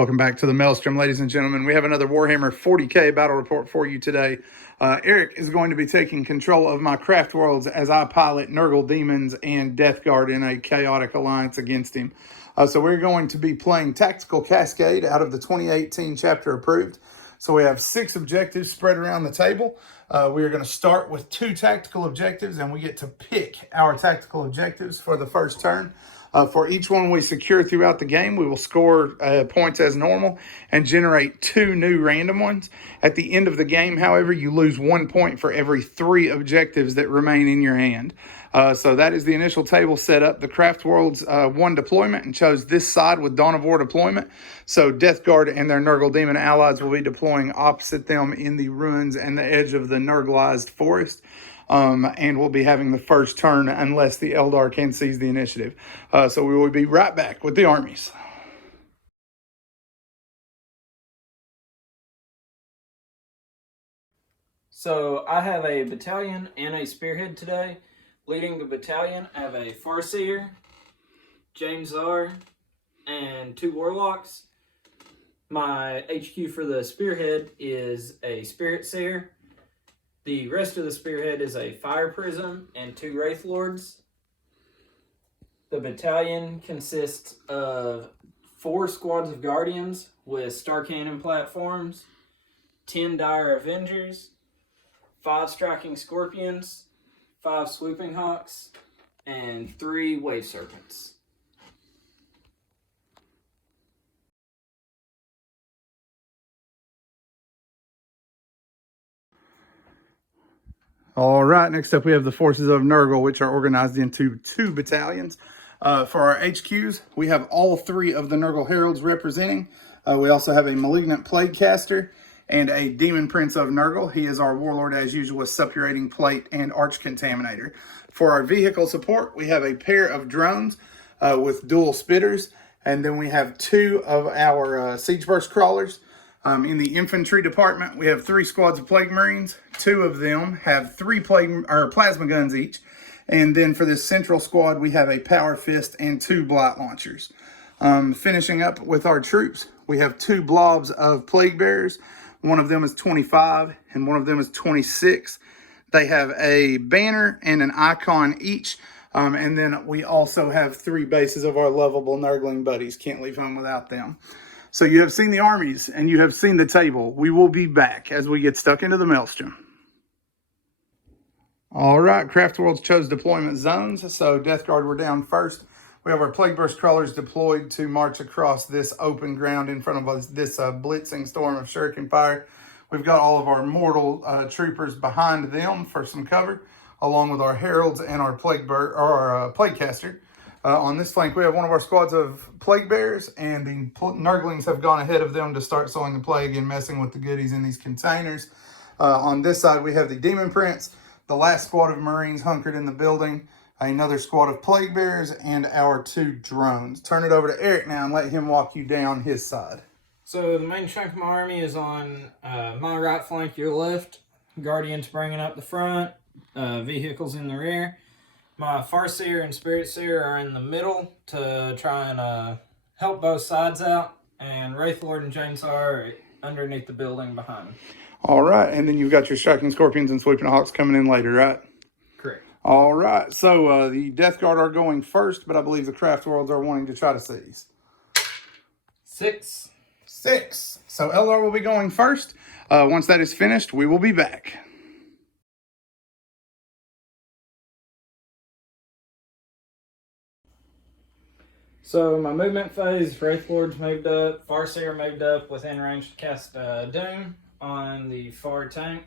Welcome back to the Maelstrom, ladies and gentlemen. We have another Warhammer 40K battle report for you today. Eric is going to be taking control of my Craftworlds as I pilot Nurgle demons and Death Guard in a chaotic alliance against him. So we're going to be playing Tactical Cascade out of the 2018 chapter approved. So we have 6 objectives spread around the table. We are going to start with 2 tactical objectives, and we get to pick our tactical objectives for the first turn. For each one we secure throughout the game, we will score points as normal and generate 2 new random ones. At the end of the game, however, you lose 1 point for every 3 objectives that remain in your hand. So that is the initial table set up. The Craftworlds won deployment and chose this side with Dawn of War deployment. So Death Guard and their Nurgle Demon allies will be deploying opposite them in the ruins and the edge of the Nurgleized forest. And we'll be having the first turn unless the Eldar can seize the initiative. So we will be right back with the armies. So I have a battalion and a spearhead today. Leading the battalion, I have a Farseer, James R, and 2 Warlocks. My HQ for the spearhead is a Spirit Seer. The rest of the spearhead is a Fire Prism and 2 Wraith Lords. The battalion consists of 4 squads of Guardians with Star Cannon platforms, 10 Dire Avengers, 5 Striking Scorpions, 5 Swooping Hawks, and 3 Wave Serpents. All right, next up we have the forces of Nurgle, which are organized into 2 battalions. For our HQs, we have all 3 of the Nurgle Heralds representing. We also have a Malignant Plaguecaster and a Demon Prince of Nurgle. He is our Warlord as usual with Suppurating Plate and Arch Contaminator. For our vehicle support, we have a pair of drones with dual spitters, and then we have 2 of our Siege Burst Crawlers. In the infantry department, we have 3 squads of Plague Marines. 2 of them have 3 plasma guns each. And then for this central squad, we have a Power Fist and 2 Blight Launchers. Finishing up with our troops, we have 2 blobs of Plague Bearers. One of them is 25 and one of them is 26. They have a banner and an icon each. And then we also have 3 bases of our lovable Nurgling buddies. Can't leave home without them. So you have seen the armies and you have seen the table. We will be back as we get stuck into the Maelstrom. All right, Craftworlds chose deployment zones. So Death Guard were down first. We have our Plague Burst Crawlers deployed to march across this open ground in front of us, this blitzing storm of shuriken fire. We've got all of our mortal troopers behind them for some cover, along with our heralds and our Plaguecaster. On this flank, we have one of our squads of Plague Bearers, and the Nurglings have gone ahead of them to start sowing the plague and messing with the goodies in these containers. On this side, we have the Demon Prince, the last squad of Marines hunkered in the building, another squad of Plague Bearers, and our 2 drones. Turn it over to Eric now and let him walk you down his side. So the main chunk of my army is on my right flank, your left. Guardians bringing up the front, vehicles in the rear. My Farseer and Spirit Seer are in the middle to try and help both sides out. And Wraith Lord and James are underneath the building behind them. All right, and then you've got your Striking Scorpions and Swooping Hawks coming in later, right? Correct. All right, so the Death Guard are going first, but I believe the Craftworlds are wanting to try to seize. 6. So Eldar will be going first. Once that is finished, we will be back. So my movement phase, Wraith Lords moved up, Farseer moved up within range to cast Doom on the far tank.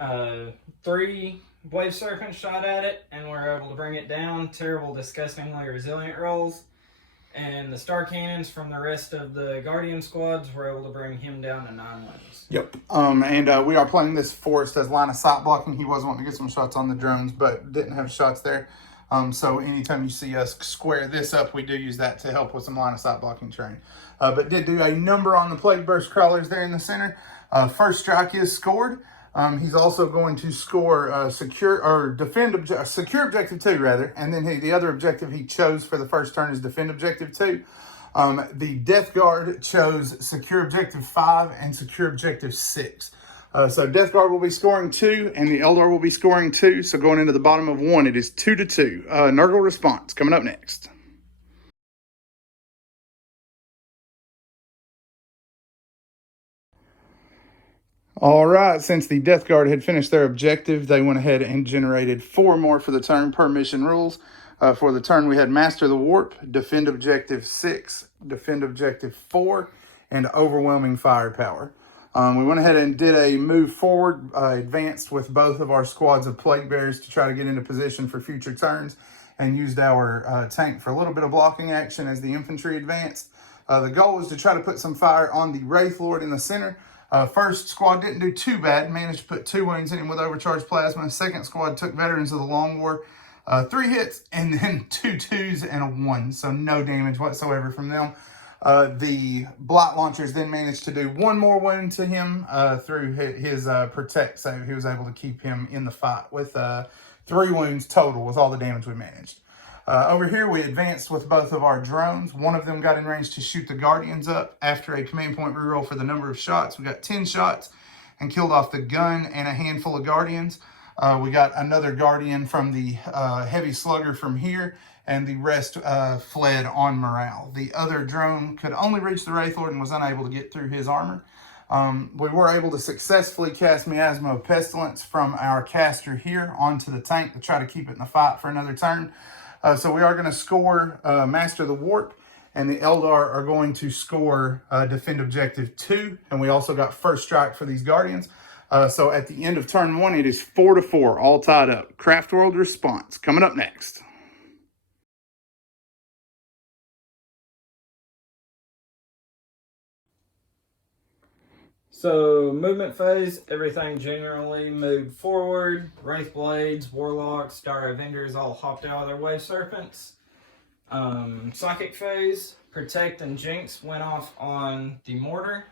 3 Wave Serpents shot at it, and we're able to bring it down. Terrible, disgustingly resilient rolls. And the Star Cannons from the rest of the Guardian squads were able to bring him down to 9 wins. Yep. And we are playing this forest as line of sight blocking. He was wanting to get some shots on the drones, but didn't have shots there. So anytime you see us square this up, we do use that to help with some line of sight blocking terrain. But did do a number on the Plague Burst Crawlers there in the center. First strike is scored. He's also going to score secure objective 2 rather, and then the other objective he chose for the first turn is defend objective 2. The Death Guard chose Secure Objective 5 and Secure Objective 6. So Death Guard will be scoring 2, and the Eldar will be scoring 2. So going into the bottom of 1, it is 2-2. Nurgle response coming up next. All right, since the Death Guard had finished their objective, they went ahead and generated 4 more for the turn per mission rules. For the turn, we had Master the Warp, Defend Objective 6, Defend Objective 4, and Overwhelming Firepower. We went ahead and did a move forward, advanced with both of our squads of Plague Bearers to try to get into position for future turns, and used our tank for a little bit of blocking action as the infantry advanced. The goal was to try to put some fire on the Wraith Lord in the center. First squad didn't do too bad, managed to put 2 wounds in him with overcharged plasma. Second squad took Veterans of the Long War, 3 hits, and then 2 2s and a 1, so no damage whatsoever from them. The Blight Launchers then managed to do 1 more wound to him through his Protect save. He was able to keep him in the fight with 3 wounds total was all the damage we managed. Over here, we advanced with both of our drones. One of them got in range to shoot the Guardians up after a command point reroll for the number of shots. We got 10 shots and killed off the gun and a handful of Guardians. We got another Guardian from the Heavy Slugger from here, and the rest fled on morale. The other drone could only reach the Wraith Lord and was unable to get through his armor. We were able to successfully cast Miasma of Pestilence from our caster here onto the tank to try to keep it in the fight for another turn. So we are going to score Master the Warp, and the Eldar are going to score Defend Objective 2, and we also got First Strike for these Guardians. So at the end of turn 1, it is 4-4, all tied up. Craftworld response coming up next. So, movement phase, everything generally moved forward. Wraith Blades, Warlocks, Dire Avengers all hopped out of their Wave Serpents. Psychic phase, Protect and Jinx went off on the Mortar.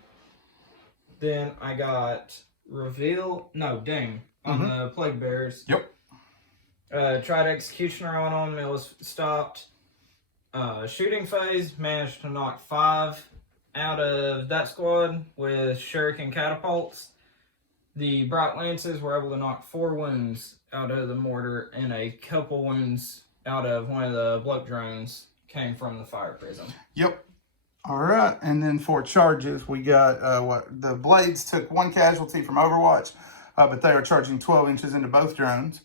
Then I got Ding on the Plague Bearers. Yep. Tried Executioner on them, it was stopped. Shooting phase, managed to knock 5 out of that squad with Shuriken Catapults. The Bright Lances were able to knock 4 wounds out of the Mortar, and a couple wounds out of one of the Bloke drones came from the Fire Prism. Yep. All right, and then for charges, we got the Blades took 1 casualty from Overwatch, but they are charging 12 inches into both drones.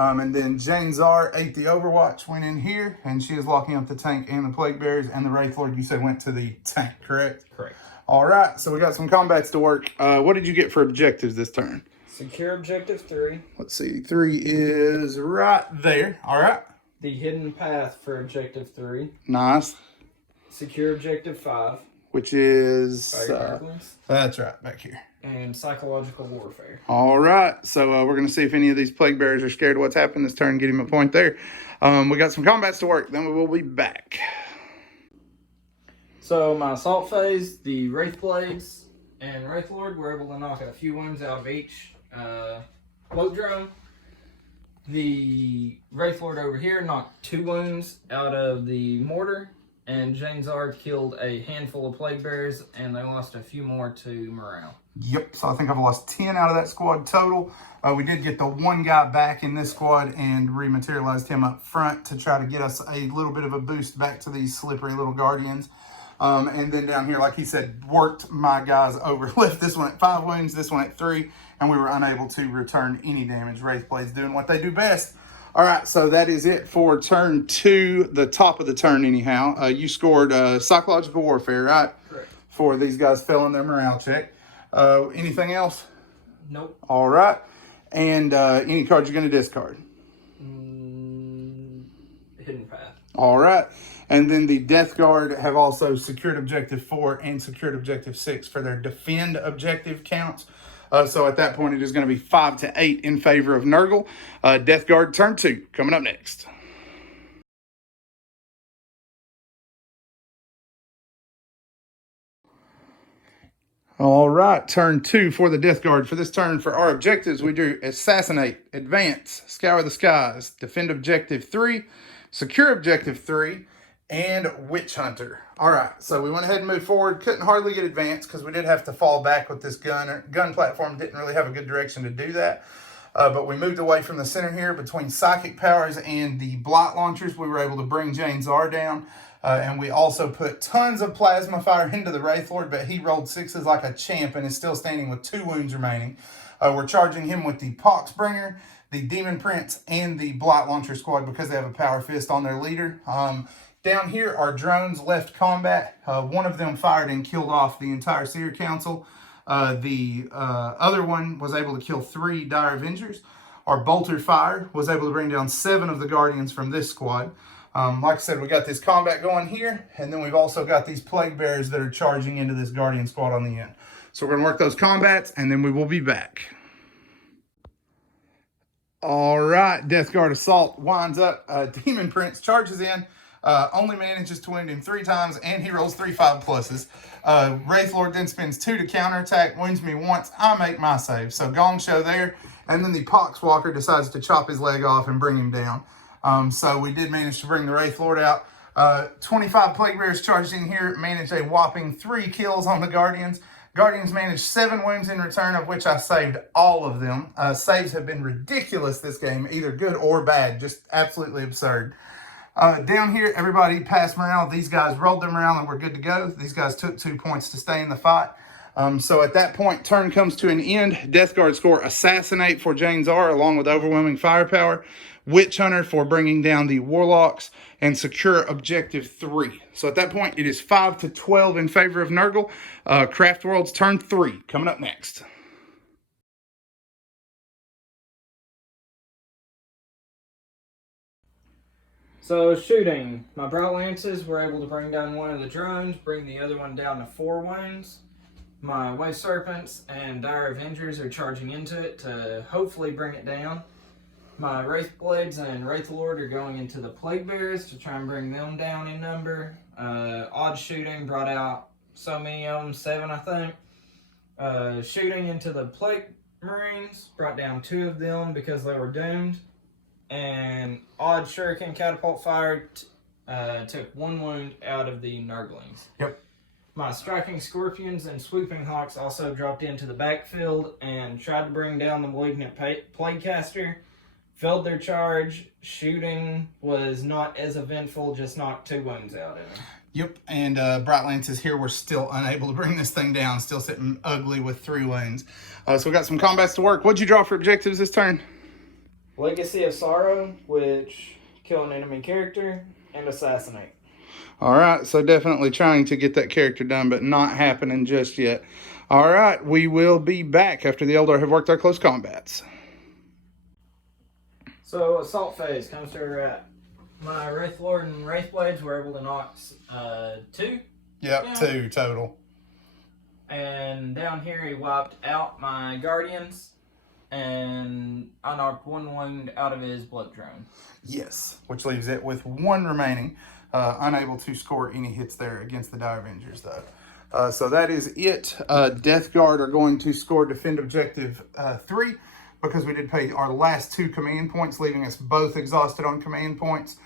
And then Jane Czar ate the Overwatch, went in here, and she is locking up the tank and the Plague Bearers, and the Wraith Lord, you said, went to the tank, correct? Correct. All right, so we got some combats to work. What did you get for objectives this turn? Secure Objective 3. Let's see, 3 is right there. All right. The Hidden Path for Objective 3. Nice. Secure Objective 5. Which is... that's right, back here. And Psychological Warfare. All right, so we're going to see if any of these Plague Bearers are scared of what's happened this turn. Get him a point there. We got some combats to work. Then we will be back. So my assault phase, the Wraith Blades and Wraith Lord were able to knock a few wounds out of each Bloke drone. The Wraith Lord over here knocked 2 wounds out of the Mortar. And Jane Czar killed a handful of Plague Bearers, and they lost a few more to morale. Yep, so I think I've lost 10 out of that squad total. We did get the 1 guy back in this squad and rematerialized him up front to try to get us a little bit of a boost back to these slippery little Guardians. And then down here, like he said, worked my guys over. Left this one at 5 wounds, this one at 3, and we were unable to return any damage. Wraith Blades doing what they do best. All right, so that is it for turn 2, the top of the turn anyhow. You scored Psychological Warfare, right? Correct. For these guys failing their morale check. Anything else? Nope. All right. And any cards you're going to discard? Hidden Path. All right. And then the Death Guard have also secured Objective 4 and secured Objective 6 for their Defend objective counts. So at that point, it is going to be 5-8 in favor of Nurgle. Death Guard turn 2 coming up next. All right, turn 2 for the Death Guard. For this turn, for our objectives, we do Assassinate, Advance, Scour the Skies, Defend Objective 3, Secure Objective 3, and Witch Hunter. All right, so we went ahead and moved forward. Couldn't hardly get advanced because we did have to fall back with this gun. Gun platform didn't really have a good direction to do that. But we moved away from the center here between Psychic Powers and the Blight Launchers. We were able to bring Jane Czar down. And we also put tons of Plasma Fire into the Wraith Lord, but he rolled 6s like a champ and is still standing with 2 wounds remaining. We're charging him with the Poxbringer, the Demon Prince, and the Blight Launcher Squad because they have a Power Fist on their leader. Down here, our drones left combat. One of them fired and killed off the entire Seer Council. The other one was able to kill 3 Dire Avengers. Our Bolter Fire was able to bring down 7 of the Guardians from this squad. Like I said, we got this combat going here, and then we've also got these Plague Bearers that are charging into this Guardian squad on the end. So we're going to work those combats, and then we will be back. All right, Death Guard Assault winds up. Demon Prince charges in, only manages to wound him 3 times, and he rolls 3 5+. Wraith Lord then spends 2 to counterattack, wounds me once. I make my save. So Gong Show there, and then the Poxwalker decides to chop his leg off and bring him down. So we did manage to bring the Wraith Lord out. 25 Plague Bearers charged in here, managed a whopping 3 kills on the Guardians. Guardians managed 7 wounds in return, of which I saved all of them. Saves have been ridiculous this game, either good or bad, just absolutely absurd. Down here, everybody passed morale. These guys rolled their morale and we're good to go. These guys took 2 points to stay in the fight. So at that point, turn comes to an end. Death Guard score Assassinate for Jane Czar, along with overwhelming firepower. Witch Hunter for bringing down the Warlocks, and secure Objective 3. So at that point, it is 5-12 in favor of Nurgle. Craftworlds turn 3 coming up next. So shooting, my Bright Lances were able to bring down one of the drones, bring the other one down to 4 wounds. My Wave Serpents and Dire Avengers are charging into it to hopefully bring it down. My Wraith Blades and Wraith Lord are going into the Plague Bearers to try and bring them down in number. Odd Shooting brought out so many of them, 7 I think. Shooting into the Plague Marines brought down 2 of them because they were doomed. And Odd Shuriken Catapult Fire took 1 wound out of the Nurglings. Yep. My Striking Scorpions and Swooping Hawks also dropped into the backfield and tried to bring down the Malignant Plaguecaster. Failed their charge. Shooting was not as eventful, just knocked 2 wounds out of him. Yep, and Bright Lances here were still unable to bring this thing down, still sitting ugly with 3 wounds. So we got some combats to work. What'd you draw for objectives this turn? Legacy of Sorrow, which kill an enemy character, and Assassinate. All right, so definitely trying to get that character done, but not happening just yet. All right, we will be back after the Eldar have worked our close combats. So, Assault Phase comes to a wrap. My Wraith Lord and Wraith Blades were able to knock 2. Yep, down. 2 total. And down here he wiped out my Guardians, and I knocked 1 wound out of his Blood Drone. Yes, which leaves it with 1 remaining. Unable to score any hits there against the Dire Avengers, though. So that is it. Death Guard are going to score Defend Objective 3 because we did pay our last 2 command points, leaving us both exhausted on command points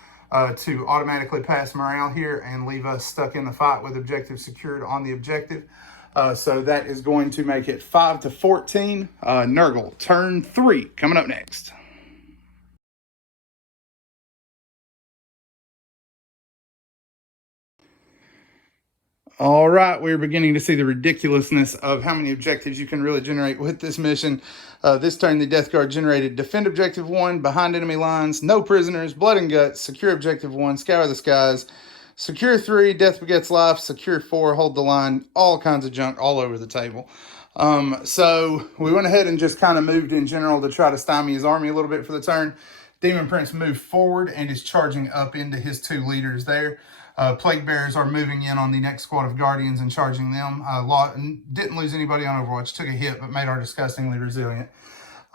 to automatically pass morale here and leave us stuck in the fight with objective secured on the objective. So that is going to make it 5-14. Nurgle, turn 3 coming up next. All right, we're beginning to see the ridiculousness of how many objectives you can really generate with this mission. This turn, the Death Guard generated Defend Objective 1, Behind Enemy Lines, No Prisoners, Blood and Guts, Secure Objective 1, Scour the Skies, Secure 3, Death Begets Life, Secure 4, Hold the Line, all kinds of junk all over the table. So we went ahead and just kind of moved in general to try to stymie his army a little bit for the turn. Demon Prince moved forward and is charging up into his 2 leaders there. Plague Bearers are moving in on the next squad of Guardians and charging them. Didn't lose anybody on Overwatch, took a hit, but made our disgustingly resilient.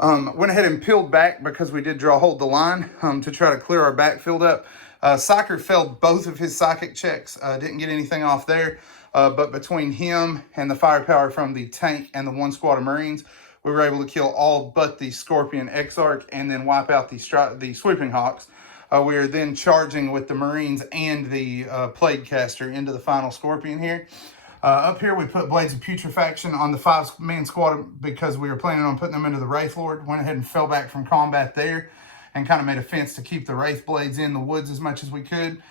Went ahead and peeled back because we did draw Hold the Line to try to clear our backfield up. Psyker failed both of his psychic checks, didn't get anything off there, but between him and the firepower from the tank and the 1 squad of Marines, we were able to kill all but the Scorpion Exarch and then wipe out the Swooping Hawks. We are then charging with the Marines and the Plaguecaster into the final Scorpion here. Up here, we put Blades of Putrefaction on the 5-man squad because we were planning on putting them into the Wraith Lord. Went ahead and fell back from combat there and kind of made a fence to keep the Wraith Blades in the woods as much as we could.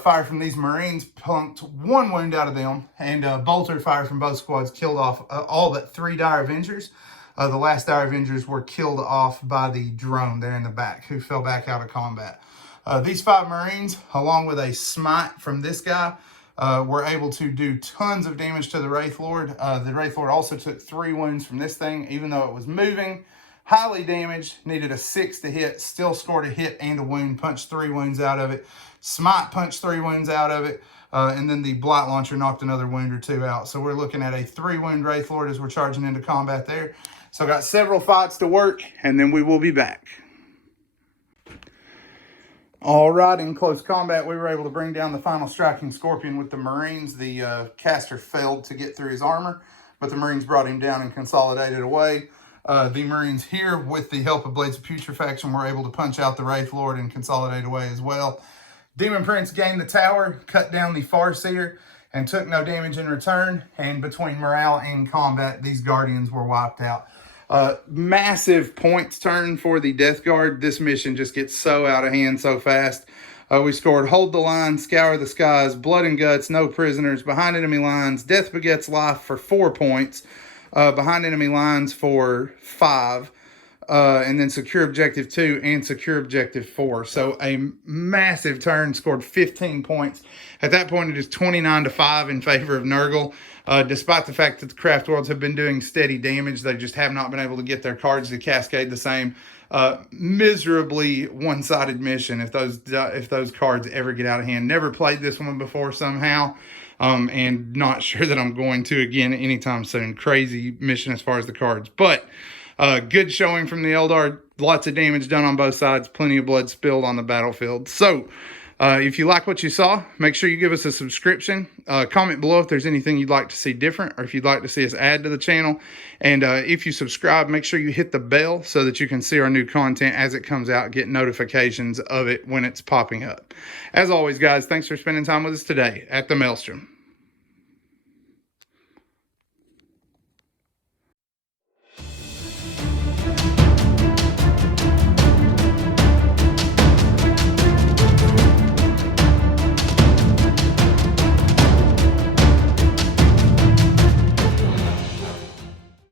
Fire from these Marines plunked 1 wound out of them, and bolter fire from both squads killed off all but 3 Dire Avengers. The last Dire Avengers were killed off by the drone there in the back, who fell back out of combat. These 5 Marines, along with a smite from this guy, were able to do tons of damage to the Wraith Lord. The Wraith Lord also took 3 wounds from this thing, even though it was moving. Highly damaged, needed a 6 to hit, still scored a hit and a wound, punched 3 wounds out of it. Smite punched 3 wounds out of it, and then the Blight Launcher knocked another wound or 2 out. So we're looking at a 3-wound Wraith Lord as we're charging into combat there. So got several fights to work, and then we will be back. All right, in close combat, we were able to bring down the final striking Scorpion with the Marines. The caster failed to get through his armor, but the Marines brought him down and consolidated away. The Marines here, with the help of Blades of Putrefaction, were able to punch out the Wraith Lord and consolidate away as well. Demon Prince gained the tower, cut down the Farseer, and took no damage in return. And between morale and combat, these Guardians were wiped out. Massive points turn for the Death Guard. This mission just gets so out of hand so fast. We scored Hold the Line, Scour the Skies, Blood and Guts, No Prisoners, Behind Enemy Lines, Death Begets Life for 4 points, Behind Enemy Lines for 5, and then Secure Objective 2 and Secure Objective 4. So a massive turn, scored 15 points. At that point, it is 29-5 in favor of Nurgle. Despite the fact that the Craftworlds have been doing steady damage, they just have not been able to get their cards to cascade the same. Miserably one-sided mission if those cards ever get out of hand. Never played this one before somehow, and not sure that I'm going to again anytime soon. Crazy mission as far as the cards, but good showing from the Eldar. Lots of damage done on both sides. Plenty of blood spilled on the battlefield. So if you like what you saw, make sure you give us a subscription. Comment below if there's anything you'd like to see different, or if you'd like to see us add to the channel. And if you subscribe, make sure you hit the bell so that you can see our new content as it comes out, get notifications of it when it's popping up. As always, guys, thanks for spending time with us today at the Maelstrom.